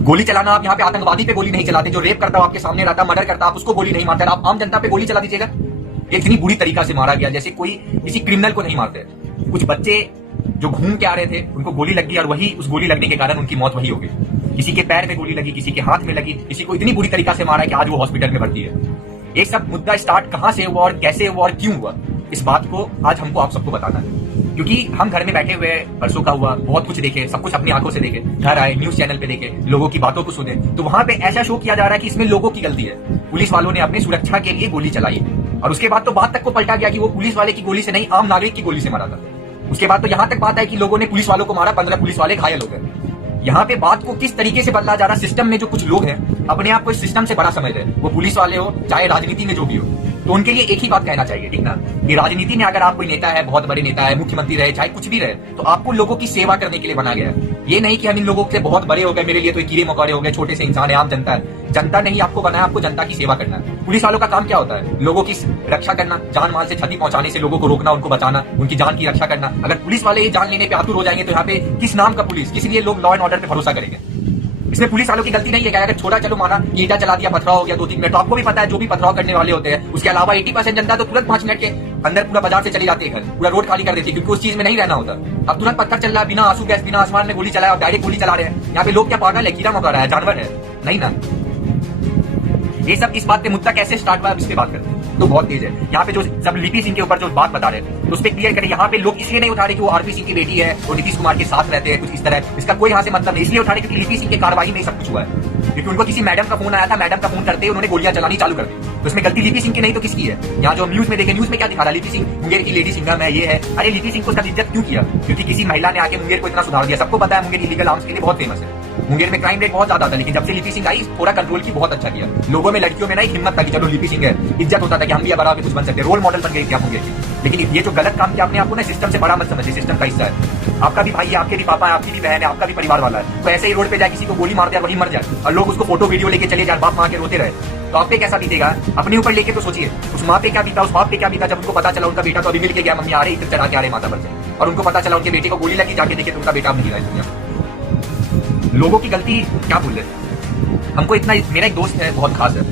गोली चलाना, आप यहाँ पे आतंकवादी पे गोली नहीं चलाते, जो रेप करता हो आपके सामने रहता, मर्डर करता, आप उसको गोली नहीं मारते, आप आम जनता पे गोली चला दीजिएगा। इतनी बुरी तरीका से मारा गया जैसे कोई किसी क्रिमिनल को नहीं मारते। कुछ बच्चे जो घूम के आ रहे थे उनको गोली लग गई और वही उस गोली लगने के कारण उनकी मौत वही हो गई। किसी के पैर में गोली लगी, किसी के हाथ में लगी, किसी को इतनी बुरी तरीका से मारा कि आज वो हॉस्पिटल में भर्ती है। ये सब मुद्दा स्टार्ट कहां से हुआ और कैसे हुआ और क्यों हुआ, इस बात को आज हमको आप सबको बताना है। क्योंकि हम घर में बैठे हुए बरसों का हुआ, बहुत कुछ देखे, सब कुछ अपनी आंखों से देखे, घर आए, न्यूज चैनल पे देखे, लोगों की बातों को सुने, तो वहां पे ऐसा शो किया जा रहा है कि इसमें लोगों की गलती है। पुलिस वालों ने अपनी सुरक्षा के लिए गोली चलाई और उसके बाद तो बात तक को पलटा गया कि वो पुलिस वाले की गोली से नहीं, आम नागरिक की गोली से मारा था। उसके बाद तो यहां तक बात है कि लोगों ने पुलिस वालों को मारा, 15 पुलिस वाले घायल हो गए। यहाँ पे बात को किस तरीके से बदला जा रहा है, सिस्टम में जो कुछ लोग हैं अपने आप को इस सिस्टम से बड़ा समझ रहे हैं, वो पुलिस वाले हो चाहे राजनीति में जो भी हो, तो उनके लिए एक ही बात कहना चाहिए, ठीक ना, कि राजनीति में अगर आप कोई नेता है, बहुत बड़े नेता है, मुख्यमंत्री रहे, चाहे कुछ भी रहे, तो आपको लोगों की सेवा करने के लिए बना गया है। ये नहीं कि हम इन लोगों से बहुत बड़े हो गए, मेरे लिए तो कीड़े मकोड़े हो गए, छोटे से इंसान है, आम जनता है। जनता नहीं आपको बनाया, आपको जनता की सेवा करना है। पुलिस वालों का काम क्या होता है? लोगों की रक्षा करना, जान माल से क्षति पहुंचाने से लोगों को रोकना, उनको बचाना, उनकी जान की रक्षा करना। अगर पुलिस वाले ये जान लेने पे आतुर हो जाएंगे तो यहाँ पे किस नाम का पुलिस, किस लिए लोग लॉ एंड ऑर्डर पे भरोसा करेंगे? इसमें पुलिस वालों की गलती नहीं है क्या? अगर छोड़ा चलो माना ईटा चला दिया, पथराव हो गया 2-3 मिनट, तो आपको भी पता है जो भी पथराव करने वाले होते हैं उसके अलावा 80% जनता तो तुरंत 5 मिनट के अंदर पूरा बाजार से चली जाती है, घर पूरा रोड खाली कर देती है, क्योंकि उस चीज में नहीं रहना होता। अब तुरंत पत्थर चल रहा है, बिना आंसू गैस, बिना आसमान में गोली चलाया और डायरेक्ट गोली चला रहे हैं। यहाँ पे लोग क्या पागल है, कीड़ा मकोड़ा है, जानवर है? नहीं ना। ये सब इस बात पे मुद्दा कैसे स्टार्ट हुआ, इस पे बात करते हैं। तो बहुत तेज है यहाँ पे जो सब लिपि सिंह के ऊपर जो बात बता रहे थे, तो उस पर क्लियर करें। यहाँ पे लोग इसलिए नहीं उठा रहे कि वो आरपी सिंह की बेटी है, वो नीतीश कुमार के साथ रहते हैं, कुछ इस तरह, इसका कोई यहाँ से मतलब नहीं। इसलिए उठा रहे क्योंकि लिपि सिंह की कार्रवाई में सब कुछ हुआ है, क्योंकि उनको किसी मैडम का फोन आया था, मैडम का फोन करते उन्होंने गोलियां चलानी चालू कर दी। तो इसमें गलती लिपि सिंह की नहीं तो किसकी है? यहाँ जो न्यूज में देखे, न्यूज में क्या दिखा रहा है, लिपि सिंह मुंगेर की लेडी सिंगम है, ये है। अरे लिपि सिंह को उसका इज्जत क्यों किया? क्योंकि किसी महिला ने आके मुंगेर को इतना सुधार दिया। सबको पता है मुंगेर इलीगल आर्म्स के लिए बहुत फेमस है, मुंगेर में क्राइम रेट बहुत ज्यादा था, लेकिन जब से लिपि सिंह आई थोड़ा कंट्रोल की, बहुत अच्छा किया। लोगों में, लड़कियों में ना एक हिम्मत था कि चलो लिपि सिंह है, इज्जत होता था कि हम भी बड़ा कुछ बन सकते, रोल मॉडल बन गए क्या मुंगेर की। लेकिन ये जो गलत काम किया, अपने आपको ना सिस्टम से बड़ा मत समझिए, सिस्टम का हिस्सा है। आपका भी भाई है, आपके भी पापा है, आपकी भी बहन है, आपका भी परिवार वाला है। तो ऐसे ही रोड पे जाए, किसी को गोली मार दे, वही मर जाए और लोग उसको फोटो वीडियो लेके चले जाए, बाप माँ के रोते रहे, तो आप पे कैसा बीतेगा? अपने ऊपर लेके तो सोचिए, उस माँ पे क्या बीता, उस बाप पे क्या बीता जब उनको पता चला उनका बेटा तो अभी मिल के गया, मम्मी आ रही, इधर चढ़ा के आ रहे माता पर से, और उनको पता चला उनके बेटे को गोली लगी, जाके देखे तो उनका बेटा नहीं रहा इस दुनिया। लोगों की गलती क्या बोल रहे हमको इतना। मेरा एक दोस्त है, बहुत खास है,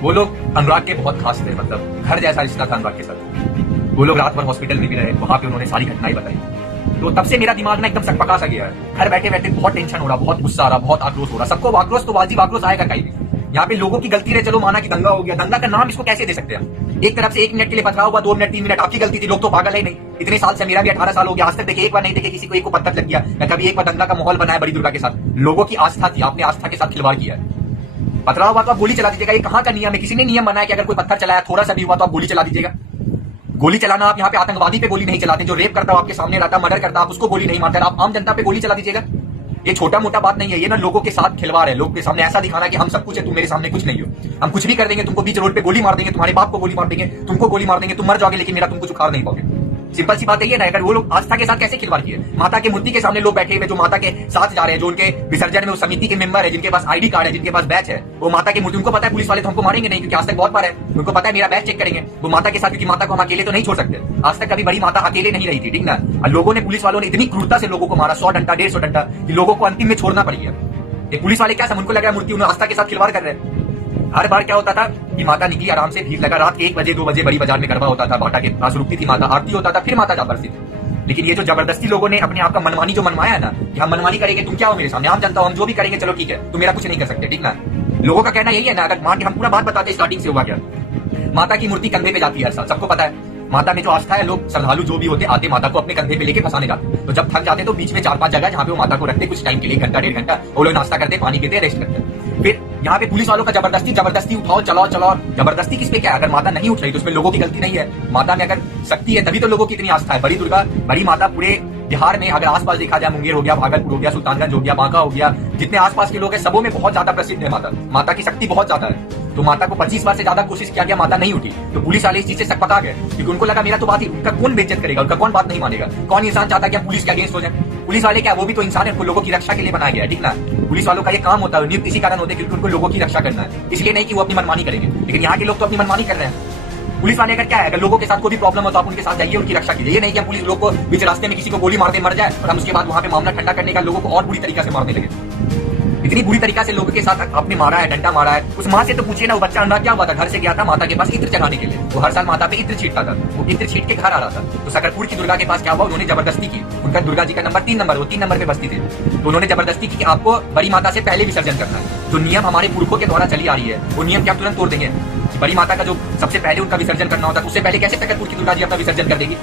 वो लोग अनुराग के बहुत खास थे, मतलब घर जैसा रिश्ता था अनुराग के साथ। वो लोग रात भर हॉस्पिटल में भी रहे, वहां पे उन्होंने सारी घटनाएं बताई। तो तब से मेरा दिमाग ना एकदम सकपका सा गया है। घर बैठे बैठे बहुत टेंशन हो रहा, बहुत गुस्सा आ रहा, बहुत आक्रोश हो रहा। सबको आक्रोश तो वाजिब आक्रोश आएगा कहीं भी। यहाँ पे लोगों की गलती रहे, चलो माना कि दंगा हो गया, दंगा का नाम इसको कैसे दे सकते हैं? एक तरफ से 1 मिनट के लिए पथराव हुआ, 2 मिनट 3 मिनट आपकी गलती थी, लोग तो पागल है नहीं। इतने साल से, मेरा भी 18 साल हो गया, आज तक देखे एक बार नहीं देखे किसी को एक को पत्थर लग गया, या कभी एक बार दंगा का माहौल बनाया बड़ी दुर्गा के साथ। लोगों की आस्था थी, आपने आस्था के साथ खिलवाड़ किया है। पथराव हुआ तो आप गोली चला दीजिएगा, ये कहाँ का नियम है? किसी ने नियम बनाया कि अगर कोई पत्थर चलाया थोड़ा सा भी हुआ तो आप गोली चला दीजिएगा? गोली चलाना, आप यहाँ पे आतंकवादी पे गोली नहीं चलाते, जो रेप करता हो आपके सामने रहता, मर्डर करता, आप उसको गोली नहीं मारते, आप आम जनता पे गोली चला दीजिएगा? ये छोटा मोटा बात नहीं है, ये ना लोगों के साथ खिलवाड़ है। लोग के सामने ऐसा दिखाना कि हम सब कुछ है, तुम मेरे सामने कुछ नहीं हो, हम कुछ भी कर देंगे, तुमको बीच रोड पे गोली मार देंगे, तुम्हारे बाप को गोली मार देंगे, तुमको गोली मार देंगे, तुम मर जाओगे, लेकिन मेरा तुम कुछ उखाड़ नहीं पाओगे। सिंपल सी बात है ये ना। अगर वो लोग आस्था के साथ कैसे खिलवाड़ किए? माता के मूर्ति के सामने लोग बैठे हुए जो माता के साथ जा रहे हैं, जो उनके विसर्जन में उस समिति के मेंबर है, जिनके पास आईडी कार्ड है, जिनके पास बैच है, वो माता की मूर्ति, उनको पता है पुलिस वाले तो हमको मारेंगे नहीं, क्योंकि आज तक बहुत बार है, उनको पता है मेरा बैच चेक करेंगे, वो माता के साथ, क्योंकि माता को हम अकेले तो नहीं छोड़ सकते। आज तक कभी बड़ी माता अकेले नहीं रही थी, ठीक ना। और लोगों ने, पुलिस वालों ने इतनी क्रूरता से लोगों को मारा, 100 डंडा 150 डंडा, कि लोगों को अंतिम में छोड़ना पड़ गया। ये पुलिस वाले क्या समझ, उनको लग रहा है मूर्ति, उन्हें आस्था के साथ खिलवाड़ कर रहे हैं। हर बार क्या होता था कि माता निकली आराम से, भीड़ लगा, रात 1 बजे 2 बजे बड़ी बाजार में गरबा होता था, बाटा के पास रुकती थी माता, आरती होता था, फिर माता जा बरसती थी। लेकिन ये जो जबरदस्ती लोगों ने अपने आप का मनमानी जो मनवाया है ना, कि हम मनमानी करेंगे, तुम क्या हो मेरे सामने, आम जनता हो, हम जो भी करेंगे चलो ठीक है, तुम मेरा कुछ नहीं कर सकते, ठीक ना। लोगों का कहना यही है ना। अगर मान के हम पूरा बात बताते स्टार्टिंग से हुआ क्या, माता की मूर्ति कंधे पे जाती है हर साल, सबको पता है। माता में जो आस्था है, लोग श्रद्धालु जो भी होते आते माता को अपने कंधे पे लेके फंसाने जाते, तो जब थक जाते तो बीच में 4-5 जगह जहाँ पे वो माता को रखते कुछ टाइम के लिए, घंटा 1.5 घंटा, वो लोग नाश्ता करते, पानी पीते, रेस्ट करते। फिर यहाँ पे पुलिस वालों का जबरदस्ती उठाओ चलाओ चलाओ, जबरदस्ती किस पे क्या? अगर माता नहीं उठ रही तो उसमें लोगों की गलती नहीं है। माता में अगर शक्ति है तभी तो लोगों की इतनी आस्था है। बड़ी दुर्गा, बड़ी माता पूरे बिहार में अगर आसपास देखा जाए, मुंगेर हो गया, भागलपुर हो गया, सुल्तानगंज हो गया, बांका हो गया, जितने आसपास के लोग हैं सबों में बहुत ज्यादा प्रसिद्ध है माता। माता की शक्ति बहुत ज्यादा है। तो माता को 25 बार से ज्यादा कोशिश किया गया, माता नहीं उठी, तो पुलिस वाले इस चीज से सकपका गए, क्योंकि उनको लगा मेरा तो बात ही, उनका कौन बेइज्जत करेगा, उनका कौन बात नहीं मानेगा। कौन इंसान चाहता कि हम पुलिस के अगेंस्ट हो जाए? पुलिस वाले क्या, वो भी तो इंसान है, उनको लोगों की रक्षा के लिए बनाया गया है, ठीक ना। पुलिस वालों का ये काम होता है, नियुक्त इसी कारण होते हैं क्योंकि उनको लोगों की रक्षा करना है, इसलिए नहीं कि वो अपनी मनमानी करेंगे। लेकिन यहाँ के लोग तो अपनी मनमानी कर रहे हैं। पुलिस वाले अगर क्या है, अगर लोगों के साथ कोई भी प्रॉब्लम हो तो आप उनके साथ जाइए, उनकी रक्षा कीजिए। ये नहीं कि हम पुलिस लोग को बीच रास्ते में किसी को गोली मारते मर जाए और हम उसके बाद वहां पे मामला ठंडा करने का लोगों को और बुरी तरीके से मारने लगे। इतनी बुरी तरीका से लोगों के साथ आपने मारा है, डंडा मारा है। उस माँ से तो पूछिए ना, वो बच्चा अंधा क्या हुआ था, घर से गया था माता के पास इत्र चढ़ाने के लिए। वो हर साल माता पे इत्र छींटता था, वो इत्र छींट के घर आ रहा था। तो सकरपुर की दुर्गा के पास क्या हुआ, उन्होंने जबरदस्ती की। उनका दुर्गा जी का नंबर 3 नंबर, वो 3 नंबर पे बसती थी। तो उन्होंने जबरदस्ती की कि आपको बड़ी माता से पहले विसर्जन करना है। जो नियम हमारे पुरखों के द्वारा चली आ रही है, वो नियम क्या तुरंत तोड़ देंगे। बड़ी माता का जो सबसे पहले उनका विसर्जन करना होता है, उससे पहले कैसे सकरपुर की दुर्गा जी अपना विसर्जन कर देगी।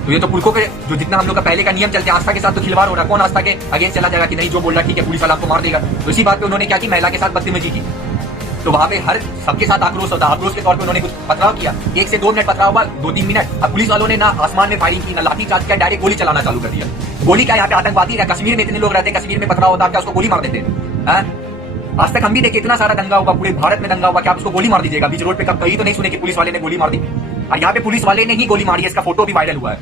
तो ये तो पुरखों के जो जितना हम लोग का पहले का नियम चलते, आस्था के साथ तो खिलवाड़ हो रहा। कौन आस्था के अगेंस्ट चला जाएगा कि नहीं, जो बोल रहा ठीक है, पुलिस वाला आपको मार देगा। तो इसी बात पे उन्होंने क्या की, महिला के साथ बदतमीजी की। तो वहां पे हर सबके साथ आक्रोश होता, आक्रोश के तौर पे उन्होंने कुछ पथराव किया। 1 से 2 मिनट पथराव हुआ, 2-3 मिनट। अब पुलिस वालों ने ना आसमान में फायरिंग की, ना लाठी चार्ज किया, डायरेक्ट गोली चलाना चालू कर दिया। गोली क्या, यहाँ पे आतंकवादी रहा। कश्मीर में इतने लोग रहते, कश्मीर में पथराव होता, क्या उसको गोली मार देते? आज तक हम भी देखे, इतना सारा दंगा हुआ, पूरे भारत में दंगा हुआ, क्या आप उसको गोली मार दीजिएगा बीच रोड पे? कब कहीं तो नहीं सुने कि पुलिस वाले ने गोली मार दी। और यहाँ पे पुलिस वाले ने ही गोली मारी है, इसका फोटो भी वायरल हुआ है।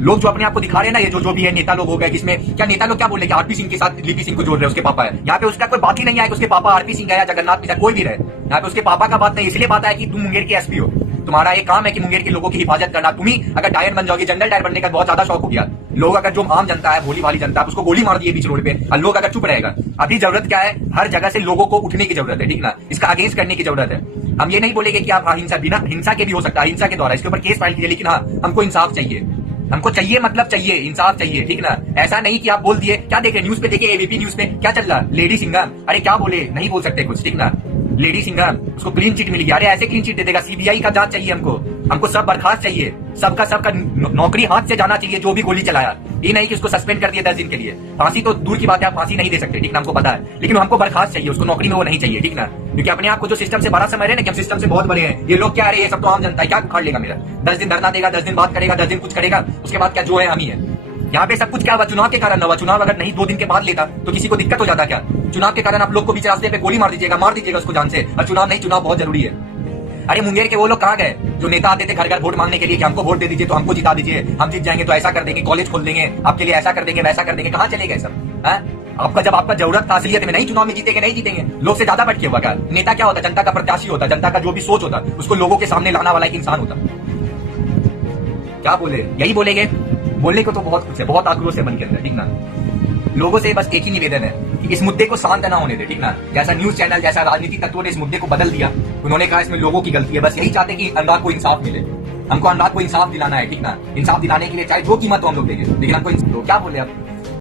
लोग जो अपने आप को दिखा रहे हैं ना, ये जो भी है नेता लोग हो गए, जिसमें क्या नेता लोग क्या बोले कि आरपी सिंह के साथ लिपि सिंह को जोड़ रहे हैं, उसके पापा है। यहाँ पे उसका कोई बात ही नहीं आया कि उसके पापा आरपी सिंह है या जगन्नाथ मिश्रा, कोई भी रहे। यहाँ पे उसके पापा का बात नहीं, इसलिए बात है कि तुम मुंगेर के एसपी हो, तुम्हारा एक काम है कि मुंगेर के लोगों की हिफाजत करना। तुम ही अगर डायर बन जाओगे, जनरल डायर बनने का बहुत ज्यादा शौक हो गया। लोग अगर जो आम जनता है, भोली भाली जनता है, उसको गोली मार दिए बीच रोड पे, और लोग अगर चुप रहेगा। अभी जरूरत क्या है, हर जगह से लोगों को उठने की जरूरत है, ठीक ना, इसका अगेंस्ट करने की जरूरत है। हम ये नहीं बोलेंगे कि आप अहिंसा, बिना हिंसा के भी हो सकता है, अहिंसा के द्वारा इसके ऊपर केस फाइल कीजिए, लेकिन हाँ, हमको इंसाफ चाहिए। हमको चाहिए मतलब चाहिए, इंसाफ चाहिए, ठीक ना। ऐसा नहीं कि आप बोल दिए, क्या देख रहे न्यूज पे, देखिए एबीपी न्यूज पे क्या चल रहा, लेडी सिंघम, अरे क्या बोले, नहीं बोल सकते कुछ, ठीक ना। लेडी सिंघम, उसको क्लीन चिट मिल गया, अरे ऐसे क्लीन चिट दे देगा। सीबीआई का जांच चाहिए हमको सब बर्खास्त चाहिए, सबका नौकरी हाथ से जाना चाहिए जो भी गोली चलाया। ये नहीं कि उसको सस्पेंड कर दिया 10 दिन के लिए, फांसी तो दूर की बात है, आप फांसी नहीं दे सकते, ठीक ना, हमको पता है। लेकिन हमको बर्खास्त चाहिए, उसको नौकरी में वो नहीं चाहिए, ठीक ना। क्योंकि अपने आप को जो सिस्टम से बड़ा समझ रहे हैं ना, कि हम सिस्टम से बहुत बड़े हैं। ये लोग क्या रहे, ये सब तो आम जनता है, क्या उखाड़ लेगा मेरा? 10 दिन धरना देगा, 10 दिन बात करेगा, 10 दिन कुछ करेगा, उसके बाद क्या जो है हम ही है। यहाँ पे सब कुछ क्या हुआ, चुनाव के कारण हुआ। चुनाव अगर नहीं 2 दिन के बाद लेता तो किसी को दिक्कत हो जाता क्या? चुनाव के कारण आप लोग को बीच रास्ते पे गोली मार दीजिएगा, मार दीजिएगा उसको जान से। और चुनाव नहीं, चुनाव बहुत जरूरी है। अरे मुंगेर के वो लोग कहाँ गए जो नेता आते थे घर घर वोट मांगने के लिए कि हमको वोट दे दीजिए, तो हमको जिता दीजिए, हम जीत जाएंगे तो ऐसा कर देंगे, कॉलेज खोल देंगे आपके लिए, ऐसा कर देंगे, वैसा कर देंगे। कहाँ चले गए सब? आपका जब आपका जरूरत था असलियत में, नहीं चुनाव में जीतेंगे, नहीं जीतेंगे, लोग से ज्यादा भटके हुआ। क्या नेता क्या होता? जनता का प्रत्याशी होता, जनता का जो भी सोच होता उसको लोगों के सामने लाना वाला एक इंसान होता। क्या बोले, यही बोलेंगे। बोलने को तो बहुत कुछ है, बहुत आक्रोश है मन के अंदर, ठीक ना। लोगों से बस एक ही निवेदन है कि इस मुद्दे को शांत ना होने दे, ठीक ना। जैसा न्यूज चैनल, जैसा राजनीतिक तत्वों ने इस मुद्दे को बदल दिया, उन्होंने कहा इसमें लोगों की गलती है। बस यही चाहते कि अनुराग को इंसाफ मिले, हमको अनुराग को इंसाफ दिलाना है, ठीक ना। इंसाफ दिलाने के लिए चाहे जो कीमत हो हम लोग देंगे, लेकिन हमको तो क्या बोले अब